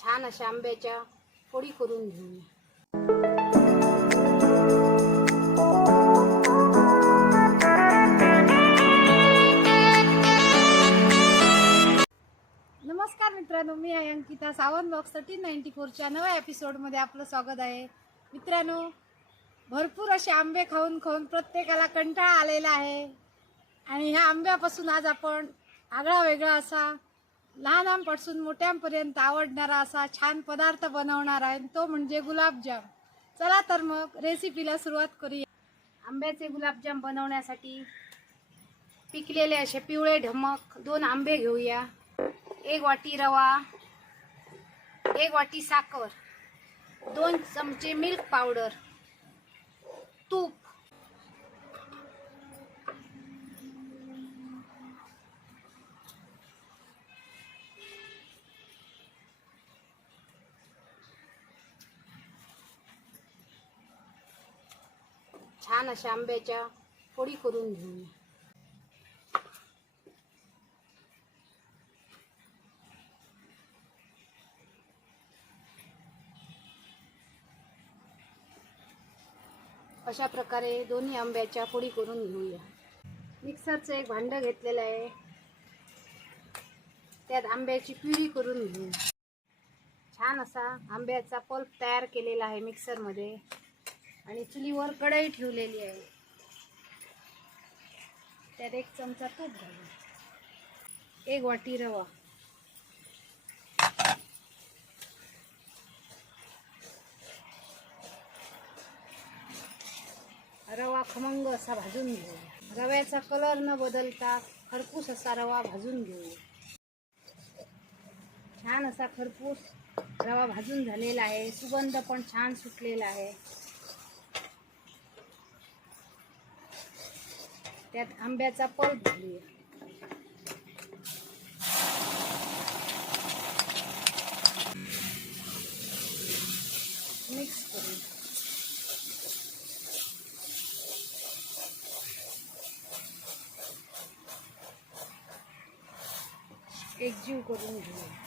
छान अशा आंब्याच्या फोडी करून घेऊया. नमस्कार मित्रांनो, मी आहे अंकिता. सावंत ब्लॉग्स 1394च्या नव्या एपिसोडमध्ये आपलं स्वागत आहे. मित्रांनो, भरपूर असे आंबे खाऊन खाऊन प्रत्येकाला कंटाळा आलेला आहे आणि ह्या आंब्यापासून आज आपण आगळा वेगळा असा लहानांपासून मोठ्यांपर्यंत आवडणारा असा छान पदार्थ बनवणार आहे, तो म्हणजे गुलाबजाम. चला तर मग रेसिपीला सुरुवात करूया. आंब्याचे गुलाबजाम बनवण्यासाठी पिकलेले असे पिवळे ढमक 2 आंबे घेऊया. 1 वाटी रवा, 1 वाटी साखर, 2 चमचे मिल्क पावडर, तूप, छान अशा आंब्याच्या फोडी करून घेऊया. अशा प्रकारे दोन्ही आंब्याच्या फोडी करून घेऊया. मिक्सरचं एक भांडं घेतलेलं आहे, त्यात आंब्याची प्युरी करून घेऊ. छान असा आंब्याचा पल्प तयार केलेला आहे मिक्सरमध्ये आणि चुलीवर कढई ठेवलेली आहे. त्यात 1 चमचा तूप घालू, 1 वाटी रवा, रवा खमंग असा भाजून घेऊ. रव्याचा कलर न बदलता खरपूस असा रवा भाजून घेऊ. छान असा खरपूस रवा भाजून झालेला आहे, सुगंध पण छान सुटलेला आहे. त्यात आंब्याचा पल्प घालूया. मिक्स करू. एकजीव करून घेऊया.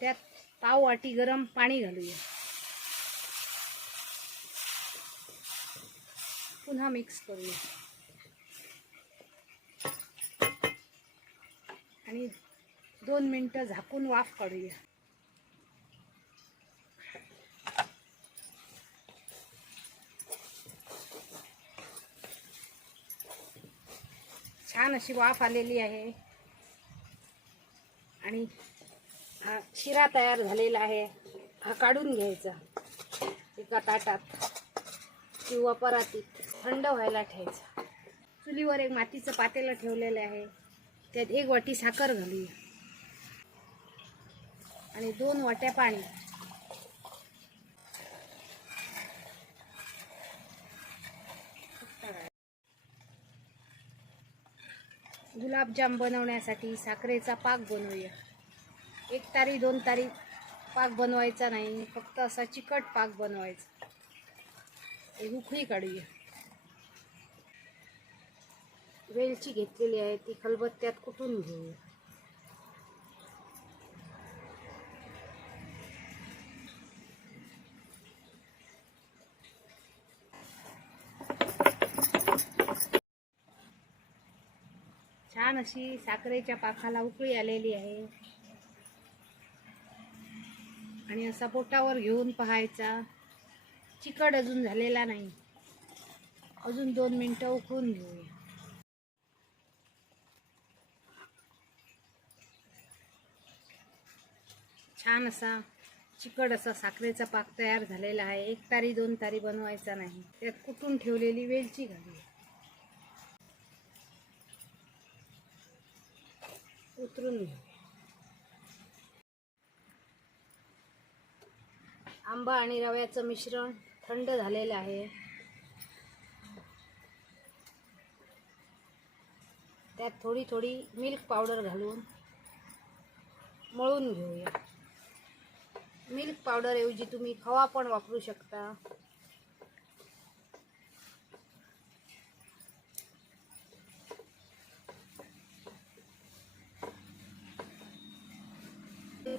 त्यात पाव वाटी गरम पाणी घालूया. पुन्हा मिक्स करूया आणि 2 मिनिटं झाकून वाफ काढूया. छान अशी वाफ आलेली आहे आणि हा शिरा तयार झालेला आहे. हा काढून घ्यायचा एका ताटात किंवा परातीत, थंड व्हायला ठेवायचा. चुलीवर एक मातीचं पातेलं ठेवलेलं आहे, त्यात 1 वाटी साखर घालूया आणि 2 वाट्या पाणी. गुलाबजाम बनवण्यासाठी साखरेचा पाक बनवूया. 1 तारी 2 तारी पाक बनवायचा नाही, फक्त असा चिकट पाक बनवायचा. एक उकळी काढूया. वेलची घेतलेली आहे, ती खलबत्त्यात कुटून घेऊया. छान अशी साखरेच्या पाकाला उकळी आलेली आहे आणि असा बोटावर घेऊन पाहायचा. चिकट अजून झालेला नाही. अजून 2 मिनिटं उकळून घेऊया. छान असा चिकट असा साखरेचा पाक तयार झालेला आहे. 1 तारी 2 तारी बनवायचा नाही. त्यात कुटून ठेवलेली वेलची घालूया. उतरून घेऊ. आंबा आणि रव्याचं मिश्रण थंड झालेलं आहे. त्यात थोडी थोडी मिल्क पावडर घालून मळून घेऊया. मिल्क पावडर ऐवजी तुम्ही खवा पण वापरू शकता.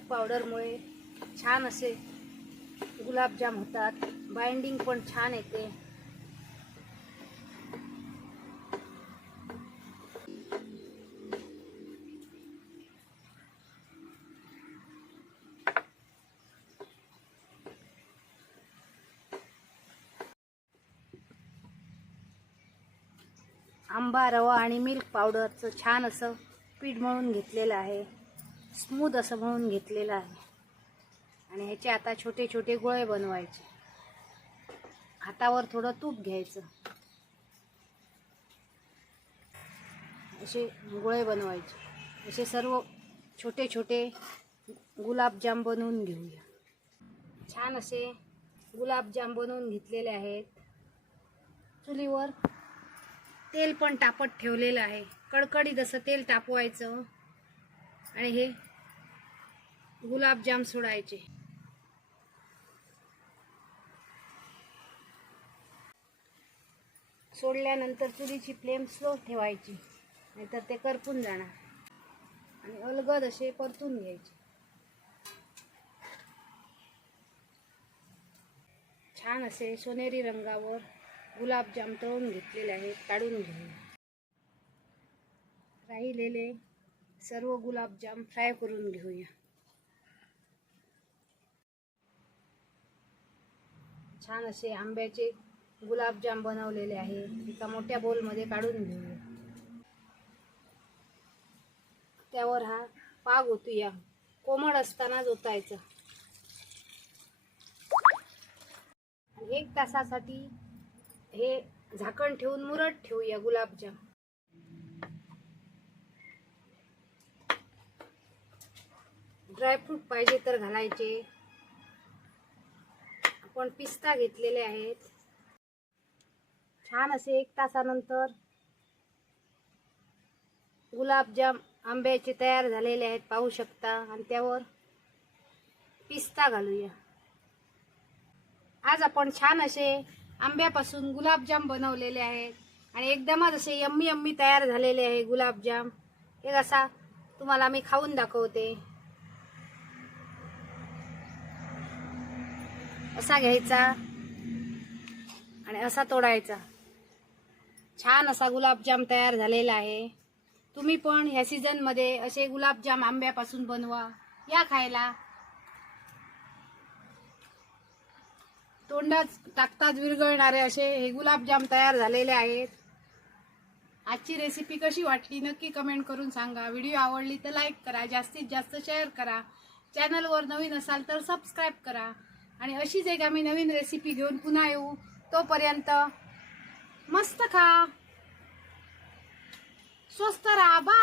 मिल्क पावडरमुळे छान असे गुलाबजाम होतात, बाइंडिंग पण छान येते. आंबा, रवा आणि मिल्क पावडरचं छान असं पीठ मळून घेतलेलं आहे, स्मूथ असं मळून घेतलेलं आहे. आणि ह्याचे आता छोटे छोटे गोळे बनवायचे. हातावर थोडं तूप घ्यायचं, असे गोळे बनवायचे. असे सर्व छोटे छोटे गुलाबजाम बनवून घेऊया. छान असे गुलाबजाम बनवून घेतलेले आहेत. चुलीवर तेल पण तापत ठेवलेलं आहे. कडकडीत असं तेल तापवायचं आणि हे गुलाबजाम सोडायचे. सोडल्यानंतर चुलीची फ्लेम स्लो ठेवायची, नाहीतर ते करपून जाणार. आणि अलगद असे परतून घ्यायचे. छान असे सोनेरी रंगावर गुलाबजाम तळून घेतलेले आहेत, काढून घेऊया. राहिलेले सर्व गुलाबजाम फ्राय करून घेऊया. छान असे आंब्याचे गुलाबजाम बनवलेले आहे. एका मोठ्या बोलमध्ये काढून घेऊया. त्यावर हा पाग ओतूया. कोमट असतानाच ओतायचं. 1 तासासाठी हे झाकण ठेवून मुरत ठेवूया गुलाबजाम. ड्रायफ्रूट पाहिजे तर घालायचे. आपण पिस्ता घेतलेले आहेत. छान असे 1 तासानंतर गुलाबजाम आंब्याचे तयार झालेले आहेत, पाहू शकता. आणि त्यावर पिस्ता घालूया. आज आपण छान असे आंब्यापासून गुलाबजाम बनवलेले आहेत आणि एकदमच असे यम्मी यम्मी तयार झालेले आहे गुलाबजाम. एक असा तुम्हाला मी खाऊन दाखवते. असा घ्यायचा आणि असा तोडायचा. छान असा गुलाबजाम तयार झालेला आहे. तुम्ही पण ह्या सीझनमध्ये असे गुलाबजाम आंब्यापासून बनवा, या खायला. तोंडात टाकताच विरघळणारे असे हे गुलाबजाम तयार झालेले आहेत. आजची रेसिपी कशी वाटली नक्की कमेंट करून सांगा. व्हिडिओ आवडली तर लाईक करा, जास्तीत जास्त शेअर करा. चॅनलवर नवीन असाल तर सबस्क्राईब करा. आणि अशीच एक आम्ही नवीन रेसिपी घेऊन पुन्हा येऊ. तोपर्यंत मस्त खा, स्वस्त राहा. बाय.